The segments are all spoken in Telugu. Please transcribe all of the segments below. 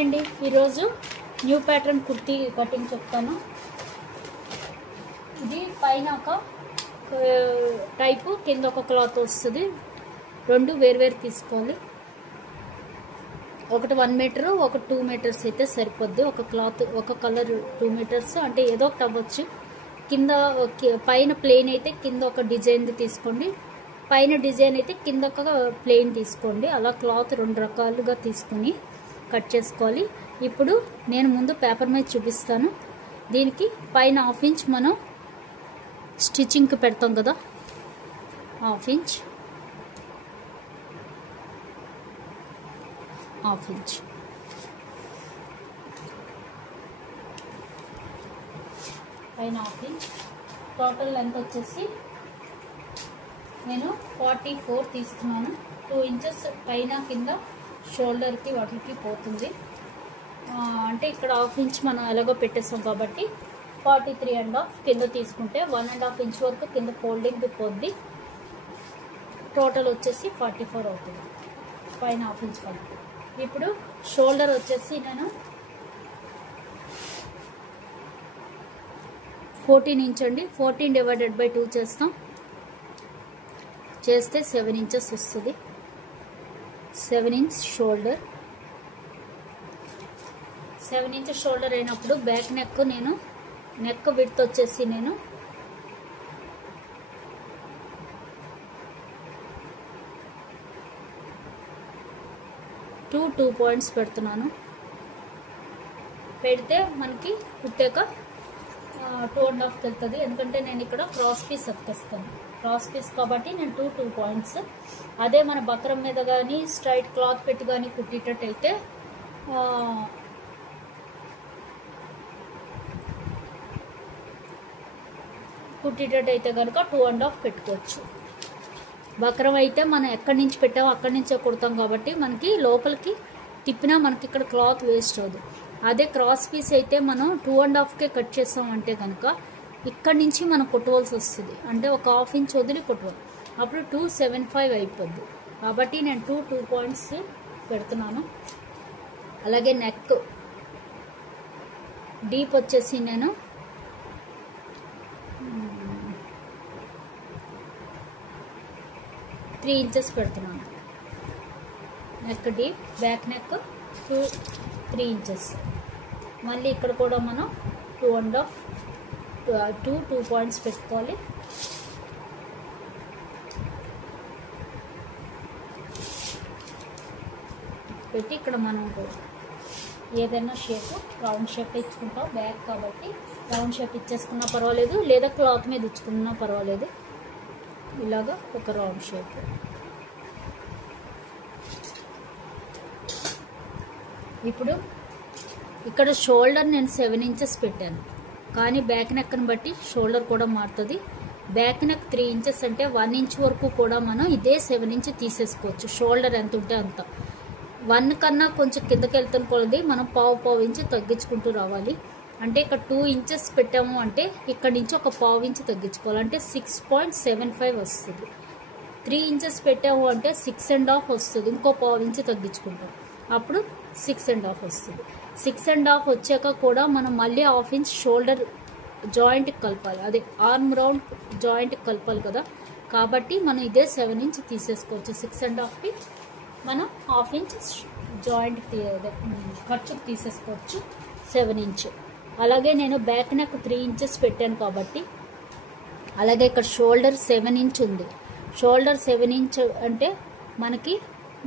హాయ్ అండి, ఈరోజు న్యూ ప్యాటర్న్ కుర్తీ కటింగ్ చెప్తాను. ఇది పైన ఒక టైపు, కింద ఒక క్లాత్ వస్తుంది. రెండు వేరువేరు తీసుకోవాలి. ఒకటి 1 మీటర్, ఒక 2 మీటర్స్ అయితే సరిపోద్ది. ఒక క్లాత్ ఒక కలర్ 2 మీటర్స్ అంటే ఏదో ఒకటి అవ్వచ్చు. కింద పైన ప్లెయిన్ అయితే కింద ఒక డిజైన్ తీసుకోండి, పైన డిజైన్ అయితే కింద ఒక ప్లెయిన్ తీసుకోండి. అలా క్లాత్ 2 రకాలుగా తీసుకుని కట్ చేసుకోవాలి. ఇప్పుడు నేను ముందు పేపర్ మీద చూపిస్తాను. దీనికి పైన 1/2 ఇంచ్ మనం స్టిచ్చింగ్కి పెడతాం కదా, 1/2 ఇంచ్ పైన 1/2 ఇంచ్. టోటల్ లెంత్ వచ్చేసి నేను 44 తీస్తున్నాను. 2 ఇంచెస్ పైన కింద షోల్డర్కి వాటికి పోతుంది. అంటే ఇక్కడ 1/2 ఇంచ్ మనం ఎలాగో పెట్టేస్తాం కాబట్టి 43.5 కింద తీసుకుంటే 1.5 ఇంచ్ వరకు కింద ఫోల్డింగ్ పోద్ది. టోటల్ వచ్చేసి 44 అవుతుంది పైన 1/2 ఇంచ్ కాబట్టి. ఇప్పుడు షోల్డర్ వచ్చేసి నేను 14 ఇంచ్ అండి. 14/2 చేస్తాం. చేస్తే 7 ఇంచెస్ వస్తుంది. 7 ఇంచ్ షోల్డర్. 7 ఇంచ్ షోల్డర్ అయినప్పుడు బ్యాక్ నెక్ విడ్త్ వచ్చేసి నేను 2 పాయింట్స్ పెడుతున్నాను. పెడితే మనకి కుట్టాక 2.5 వెళ్తుంది. ఎందుకంటే నేను ఇక్కడ క్రాస్ పీస్ ఎక్కిస్తాను. క్రాస్ పీస్ కాబట్టి నేను 2 పాయింట్స్. అదే మన బక్రం మీద కానీ స్ట్రైట్ క్లాత్ పెట్టి కానీ కుట్టేటట్టయితే కనుక 2.5 పెట్టుకోవచ్చు. బక్రం అయితే మనం ఎక్కడి నుంచి పెట్టామో అక్కడి నుంచే కుడతాం కాబట్టి మనకి లోపలికి తిప్పినా మనకి ఇక్కడ క్లాత్ వేస్ట్ అవ్వదు. అదే క్రాస్ పీస్ అయితే మనం 2.5కే కట్ చేస్తామంటే కనుక ఇక్కడి నుంచి మనం కుట్టవలసి వస్తుంది. అంటే ఒక 1/2 ఇంచ్ వదిలి కుట్టవాలి. అప్పుడు 275 అయిపోద్ది. కాబట్టి నేను 2 పాయింట్స్ పెడుతున్నాను. అలాగే నెక్ డీప్ వచ్చేసి నేను 3 ఇంచెస్ పెడుతున్నాను. Neck deep, back neck 3 inches. మళ్ళీ ఇక్కడ కూడా మనం 2 పాయింట్స్ పెట్టుకోవాలి. పెట్టి ఇక్కడ మనం ఏదైనా షేప్ రౌండ్ షేప్ ఇచ్చుకుంటాం. బ్యాక్ కాబట్టి రౌండ్ షేప్ ఇచ్చేసుకున్నా పర్వాలేదు, లేదా క్లాత్ మీద ఇచ్చుకున్నా పర్వాలేదు. ఇలాగా ఒక రౌండ్ షేప్. ఇప్పుడు ఇక్కడ షోల్డర్ నేను 7 ఇంచెస్ పెట్టాను, కానీ బ్యాక్ నెక్ని బట్టి షోల్డర్ కూడా మారుతుంది. బ్యాక్ నెక్ 3 ఇంచెస్ అంటే 1 ఇంచ్ వరకు కూడా మనం ఇదే 7 ఇంచ్ తీసేసుకోవచ్చు. షోల్డర్ ఎంత ఉంటే అంత. 1 కన్నా కొంచెం కిందకి వెళ్తున్న కొలది మనం పావు ఇంచ్ తగ్గించుకుంటూ రావాలి. అంటే ఇక్కడ 2 ఇంచెస్ పెట్టాము అంటే ఇక్కడ నుంచి ఒక పావు ఇంచ్ తగ్గించుకోవాలి. అంటే 6.75 వస్తుంది. 3 ఇంచెస్ పెట్టాము అంటే 6.5 వస్తుంది. ఇంకో పావు ఇంచ్ తగ్గించుకుంటాం, అప్పుడు 6.5 వస్తుంది. 6.5 వచ్చాక కూడా మనం మళ్ళీ 1/2 ఇంచ్ షోల్డర్ జాయింట్కి కలపాలి. అదే ఆర్మ్ రౌండ్ జాయింట్కి కలపాలి కదా. కాబట్టి మనం ఇదే 7 ఇంచ్ తీసేసుకోవచ్చు. 6.5కి మనం 1/2 ఇంచ్ జాయింట్ ఖర్చుకు తీసేసుకోవచ్చు 7 ఇంచ్. అలాగే నేను బ్యాక్ నెక్ 3 ఇంచెస్ పెట్టాను కాబట్టి, అలాగే ఇక్కడ షోల్డర్ 7 ఇంచ్ ఉంది. షోల్డర్ 7 ఇంచ్ అంటే మనకి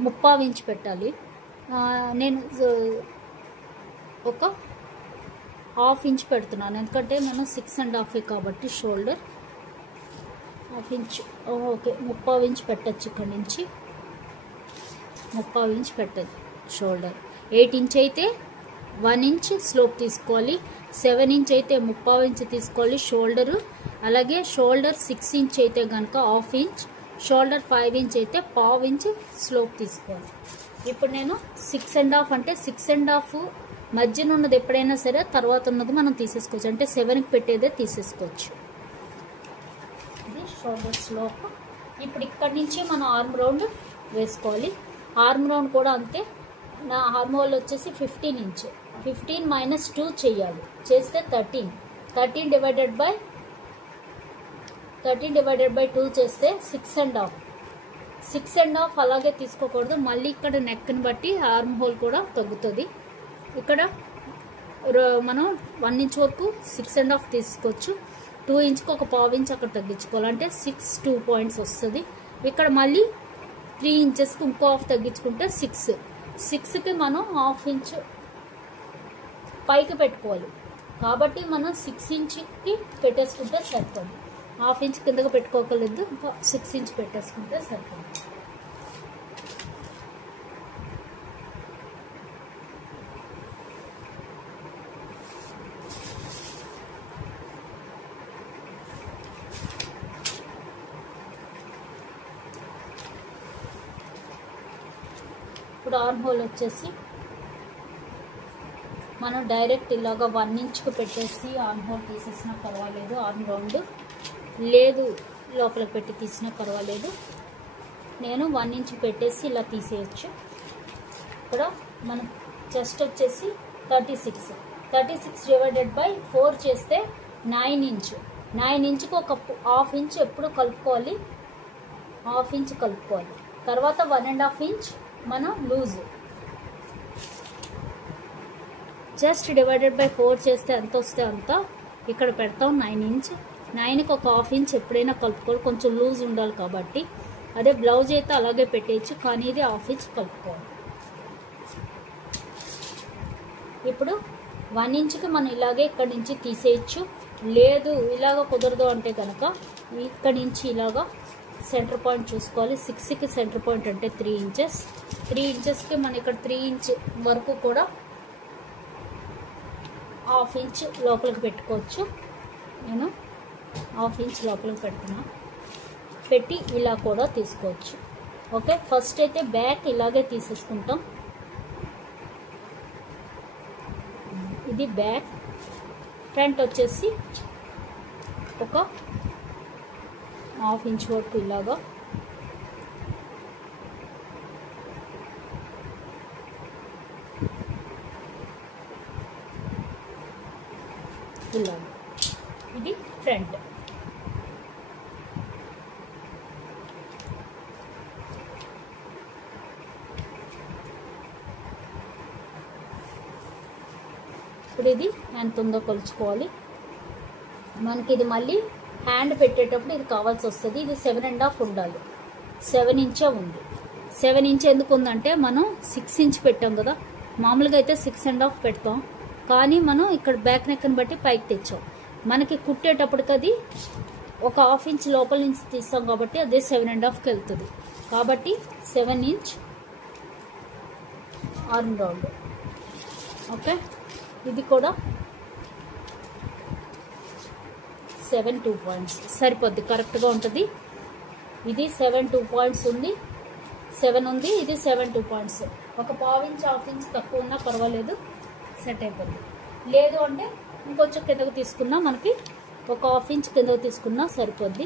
3/4 ఇంచ్ పెట్టాలి. నేను ఒక 1/2 ఇంచ్ పెడుతున్నాను, ఎందుకంటే మనం 6.5 కాబట్టి షోల్డర్ 1/2 ఇంచ్. ఓకే, 3/4 ఇంచ్ పెట్టచ్చు. ఇక్కడ నుంచి 3/4 ఇంచ్ పెట్టదు షోల్డర్. 8 ఇంచ్ అయితే 1 ఇంచ్ స్లోప్ తీసుకోవాలి. 7 ఇంచ్ అయితే 3/4 ఇంచ్ తీసుకోవాలి షోల్డరు. అలాగే షోల్డర్ 6 ఇంచ్ అయితే కనుక 1/2 ఇంచ్, షోల్డర్ 5 ఇంచ్ అయితే పావు ఇంచ్ స్లోప్ తీసుకోవాలి. ఇప్పుడు నేను 6.5 అంటే 6.5 మధ్యన ఉన్నది ఎప్పుడైనా సరే తర్వాత ఉన్నది మనం తీసేసుకోవచ్చు. అంటే 7కి పెట్టేదే తీసేసుకోవచ్చు. ఇది షోల్డర్ స్లోప్. ఇప్పుడు ఇక్కడి నుంచి మనం ఆర్మ్ రౌండ్ వేసుకోవాలి. ఆర్మ్ రౌండ్ కూడా అంతే. నా ఆర్మ్ హోల్ వచ్చేసి 15 ఇంచ్. 15 మైనస్ 2 చేయాలి. చేస్తే 13. 13 డివైడెడ్ బై 2 చేస్తే 6.5. 6.5 అలాగే తీసుకోకూడదు. మళ్ళీ ఇక్కడ నెక్ని బట్టి ఆర్మ్ హోల్ కూడా తగ్గుతుంది. ఇక్కడ మనం 1 ఇంచ్ వరకు 6.5 తీసుకోవచ్చు. 2 ఇంచ్కి ఒక పావు ఇంచ్ అక్కడ తగ్గించుకోవాలి. అంటే 6 2 పాయింట్స్ వస్తుంది. ఇక్కడ మళ్ళీ 3 ఇంచెస్కి ఇంకో హాఫ్ తగ్గించుకుంటే 6. 6కి మనం హాఫ్ ఇంచ్ పైకి పెట్టుకోవాలి. కాబట్టి మనం 6 ఇంచ్కి పెట్టేసుకుంటే సరిపోదు. హాఫ్ ఇంచ్ కిందకి పెట్టుకోకలేదు. 6 ఇంచ్ పెట్టేసుకుంటే సరిపోదు. ఇప్పుడు ఆర్మ్ హోల్ వచ్చేసి మనం డైరెక్ట్ ఇలాగా 1 ఇంచ్కి పెట్టేసి ఆర్మ్ హోల్ తీసేసినా పర్వాలేదు. ఆర్మ్ రౌండ్ లేదు లోపలికి పెట్టి తీసినా పర్వాలేదు. నేను 1 ఇంచ్ పెట్టేసి ఇలా తీసేయచ్చు. ఇక్కడ మనం చెస్ట్ వచ్చేసి 36. 36 డివైడెడ్ బై 4 చేస్తే 9 ఇంచ్. 9 ఇంచ్కి ఒక హాఫ్ ఇంచ్ ఎప్పుడు కలుపుకోవాలి. హాఫ్ ఇంచ్ కలుపుకోవాలి. తర్వాత 1.5 ఇంచ్ మనం లూజ్. చెస్ట్ డివైడెడ్ బై 4 చేస్తే ఎంత వస్తే అంత ఇక్కడ పెడతాం. 9 ఇంచ్. 9కి ఒక హాఫ్ ఇంచ్ ఎప్పుడైనా కలుపుకోవాలి. కొంచెం లూజ్ ఉండాలి కాబట్టి. అదే బ్లౌజ్ అయితే అలాగే పెట్టేయచ్చు, కానీ ఇది హాఫ్ ఇంచ్ కలుపుకోవాలి. ఇప్పుడు 1 ఇంచ్కి మనం ఇలాగే ఇక్కడి నుంచి తీసేయచ్చు. లేదు ఇలాగ కుదరదు అంటే కనుక ఇక్కడి నుంచి ఇలాగా సెంటర్ పాయింట్ చూసుకోవాలి. 6కి సెంటర్ పాయింట్ అంటే 3 ఇంచెస్. 3 ఇంచెస్కి మనం ఇక్కడ 3 ఇంచ్ వరకు కూడా హాఫ్ ఇంచ్ లోపలికి పెట్టుకోవచ్చు. నేను హాఫ్ ఇంచ్ లోపలికి పెడుతున్నా. పెట్టి ఇలా కూడా తీసుకోవచ్చు. ఓకే, ఫస్ట్ అయితే బ్యాక్ ఇలాగే తీసేసుకుంటాం. ఇది బ్యాక్. ఫ్రంట్ వచ్చేసి ఒక హాఫ్ ఇంచ్ వరకు ఇలాగా ఇలా. ఇది ఫ్రంట్. ఇప్పుడు ఇది ఎంత ఉందో కొలుచుకోవాలి. మనకి ఇది మళ్ళీ హ్యాండ్ పెట్టేటప్పుడు ఇది కావాల్సి వస్తుంది. ఇది 7.5 ఉండాలి. 7 ఇంచే ఉంది. 7 ఇంచ్ ఎందుకు ఉందంటే మనం 6 ఇంచ్ పెట్టాం కదా. మామూలుగా అయితే 6.5 పెడతాం, కానీ మనం ఇక్కడ బ్యాక్ నెక్ని బట్టి పైకి తెచ్చాం. మనకి కుట్టేటప్పటికి అది ఒక హాఫ్ ఇంచ్ లోపల నుంచి తీస్తాం కాబట్టి అదే 7.5కి వెళ్తుంది. కాబట్టి 7 ఇంచ్ ఆర్మ్ రౌండ్. ఓకే, ఇది కూడా 7 2 పాయింట్స్ సరిపోద్ది, కరెక్ట్గా ఉంటుంది. ఇది 7 2 పాయింట్స్ ఉంది. 7 ఉంది. ఇది 7 2 పాయింట్స్. ఒక పావు ఇంచ్ హాఫ్ ఇంచ్ తక్కువ ఉన్నా పర్వాలేదు, సెట్ అయిపోద్ది. లేదు అంటే ఇంకొంచెం కిందకు తీసుకున్నా, మనకి ఒక హాఫ్ ఇంచ్ కిందకు తీసుకున్నా సరిపోద్ది.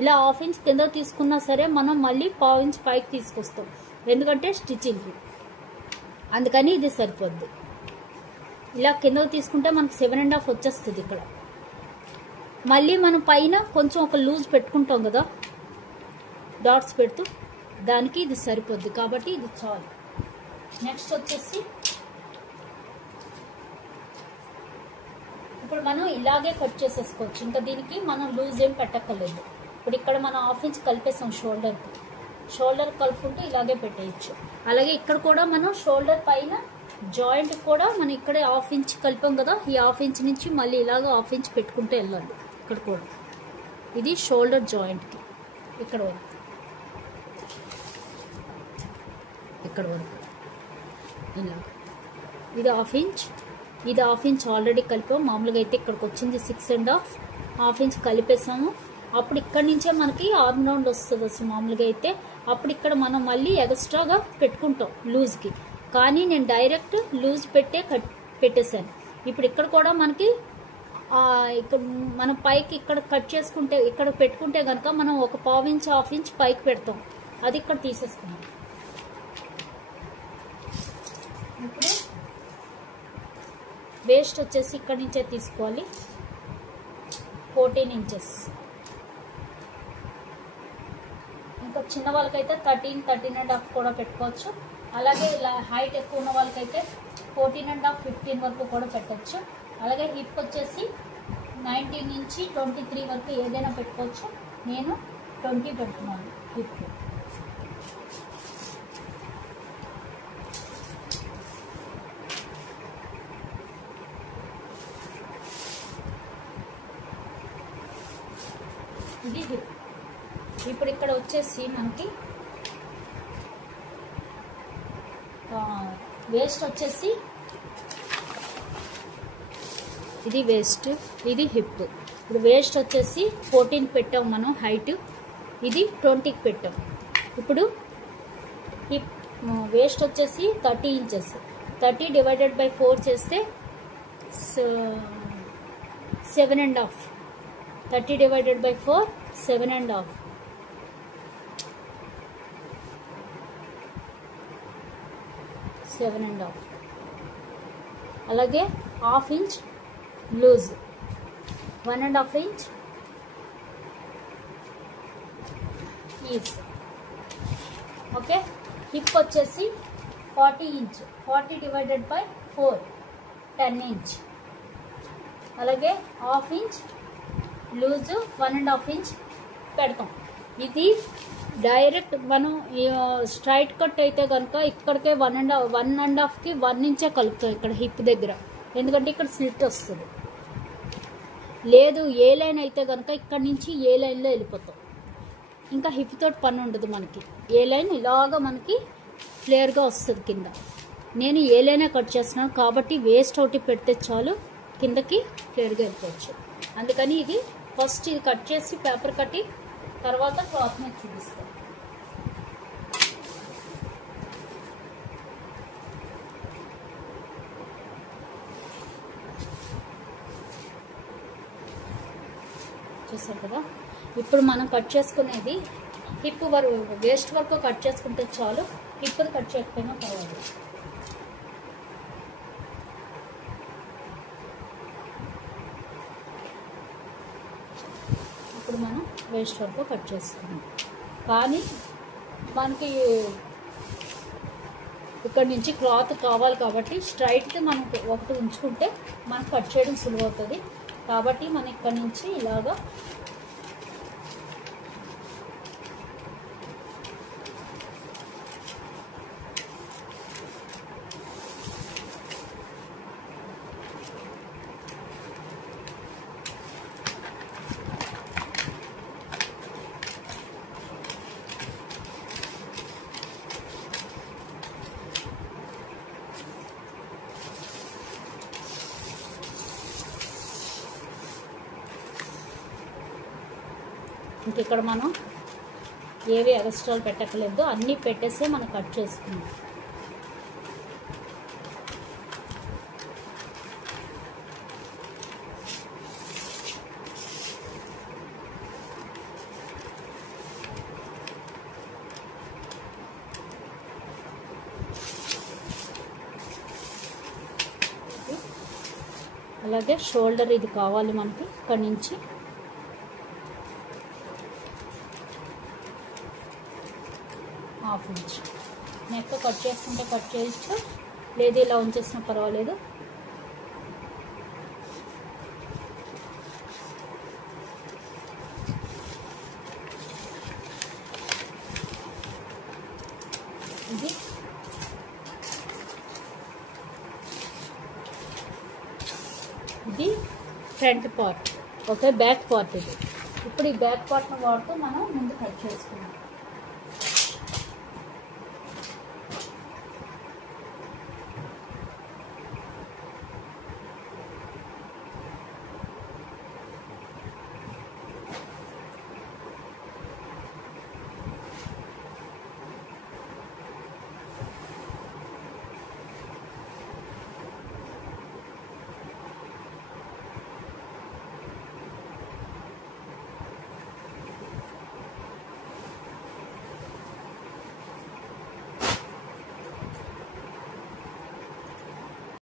ఇలా హాఫ్ ఇంచ్ కిందకు తీసుకున్నా సరే మనం మళ్ళీ పావు ఇంచ్ పైకి తీసుకొస్తాం, ఎందుకంటే స్టిచ్చింగ్కి. అందుకని ఇది సరిపోద్ది. ఇలా కిందకు తీసుకుంటే మనకి 7.5 వచ్చేస్తుంది. ఇక్కడ మళ్ళీ మనం పైన కొంచెం ఒక లూజ్ పెట్టుకుంటాం కదా డాట్స్ పెడుతూ, దానికి ఇది సరిపోద్ది. కాబట్టి ఇది చాలు. నెక్స్ట్ వచ్చేసి ఇప్పుడు మనం ఇలాగే కట్ చేసేసుకోవచ్చు. ఇంకా దీనికి మనం లూజ్ ఏం పెట్టక్కర్లేదు. ఇప్పుడు ఇక్కడ మనం హాఫ్ ఇంచ్ కలిపేసాం షోల్డర్కి. షోల్డర్ కలుపుకుంటూ ఇలాగే పెట్టేయచ్చు. అలాగే ఇక్కడ కూడా మనం షోల్డర్ పైన జాయింట్ కూడా మనం ఇక్కడే హాఫ్ ఇంచ్ కలిపాం కదా, ఈ హాఫ్ ఇంచ్ నుంచి మళ్ళీ ఇలాగ హాఫ్ ఇంచ్ పెట్టుకుంటూ వెళ్ళాలి. ఇక్కడ కూడా ఇది షోల్డర్ జాయింట్కి ఇక్కడ వరకు, ఇక్కడ వరకు ఇలా. ఇది హాఫ్ ఇంచ్, ఇది హాఫ్ ఇంచ్ ఆల్రెడీ కలిపాం. మామూలుగా అయితే ఇక్కడికి వచ్చింది 6.5. హాఫ్ ఇంచ్ కలిపేసాము. అప్పుడు ఇక్కడ నుంచే మనకి ఆర్మ్ రౌండ్ వస్తుంది అసలు మామూలుగా అయితే. అప్పుడు ఇక్కడ మనం మళ్ళీ ఎక్స్ట్రాగా పెట్టుకుంటాం లూజ్కి, కానీ నేను డైరెక్ట్ లూజ్ పెట్టేశాను. ఇప్పుడు ఇక్కడ కూడా మనకి ఇక్కడ మనం పైకి ఇక్కడ కట్ చేసుకుంటే ఇక్కడ పెట్టుకుంటే కనుక మనం ఒక పావు ఇంచ్ హాఫ్ ఇంచ్ పైకి పెడతాం, అది ఇక్కడ తీసేసుకున్నాం. ఇప్పుడు వేస్ట్ వచ్చేసి ఇక్కడి నుంచే తీసుకోవాలి 14 ఇంచెస్. ఇంకా చిన్న వాళ్ళకైతే 13.5 కూడా పెట్టుకోవచ్చు. అలాగే ఇలా హైట్ ఎక్కువ ఉన్న వాళ్ళకైతే 14.5 15 వరకు కూడా పెట్టచ్చు. అలాగే హిప్ వచ్చేసి 19 నుంచి 23 వరకు ఏదైనా పెట్టుకోవచ్చు. నేను 20 పెడుతున్నాను హిప్. ఇది హిప్. ఇప్పుడు ఇక్కడ వచ్చేసి మనకి వేస్ట్ వచ్చేసి ఇది వేస్ట్, ఇది హిప్. ఇప్పుడు వేస్ట్ వచ్చేసి 14 పెట్టాం మనం హైట్, ఇది 20కి పెట్టాం. ఇప్పుడు హిప్ వేస్ట్ వచ్చేసి 30 ఇంచెస్. 30 డివైడెడ్ బై 4 చేస్తే 7.5. 30 divided by 4 7.5. అలాగే 1/2 inch loose, 1.5 inch ease. Okay. Hip వచ్చేసి 40 ఇంచ్. 40 divided by 4 10 inch. అలాగే 1/2 ఇంచ్ లూజ్, 1.5 ఇంచ్ పెడతాం. ఇది డైరెక్ట్ మనం స్ట్రైట్ కట్ అయితే కనుక ఇక్కడికే 1.5కి 1 ఇంచే కలుపుతాం ఇక్కడ హిప్ దగ్గర, ఎందుకంటే ఇక్కడ స్లిట్ వస్తుంది. లేదు ఏ లైన్ అయితే కనుక ఇక్కడ నుంచి ఏ లైన్లో వెళ్ళిపోతాం. ఇంకా హిప్ తోటి పని ఉండదు మనకి. ఏ లైన్ ఇలాగా మనకి క్లియర్గా వస్తుంది కింద. నేను ఏ లైనే కట్ చేస్తున్నాను కాబట్టి వేస్ట్ ఒకటి పెడితే చాలు, కిందకి క్లియర్గా వెళ్ళిపోవచ్చు. అందుకని ఇది ఫస్ట్ ఇది కట్ చేసి పేపర్ కట్టి తర్వాత క్లాత్ మీద చూపిస్తాం. చూసారు కదా. ఇప్పుడు మనం కట్ చేసుకునేది హిప్ వరకు, వేస్ట్ వరకు కట్ చేసుకుంటే చాలు, హిప్ కట్ చేయకపోయినా పర్వాలేదు. ఇప్పుడు మనం వేస్ట్ వరకు కట్ చేసుకున్నాం. కానీ మనకి ఇక్కడ నుంచి క్లాత్ కావాలి కాబట్టి స్ట్రైట్గా మనం ఒకటి ఉంచుకుంటే మనకు కట్ చేయడం సులువు అవుతుంది. కాబట్టి మనం ఇక్కడ నుంచి ఇలాగా ఇంక ఇక్కడ మనం ఏవి ఎక్స్ట్రాలు పెట్టక్కర్లేదు, అన్నీ పెట్టేస్తే మనం కట్ చేసుకున్నాం. అలాగే షోల్డర్ ఇది కావాలి మనకి. ఇక్కడ నుంచి హాఫ్ ఇంచ్ నెక్ కట్ చేసుకుంటే కట్ చేయొచ్చు, లేదు ఇలా ఉంచేసినా పర్వాలేదు. ఇది front part, okay. Back part ఇది. ఇప్పుడు ఈ బ్యాక్ పార్ట్ను వాడుతూ మనం ముందు కట్ చేసుకున్నాం.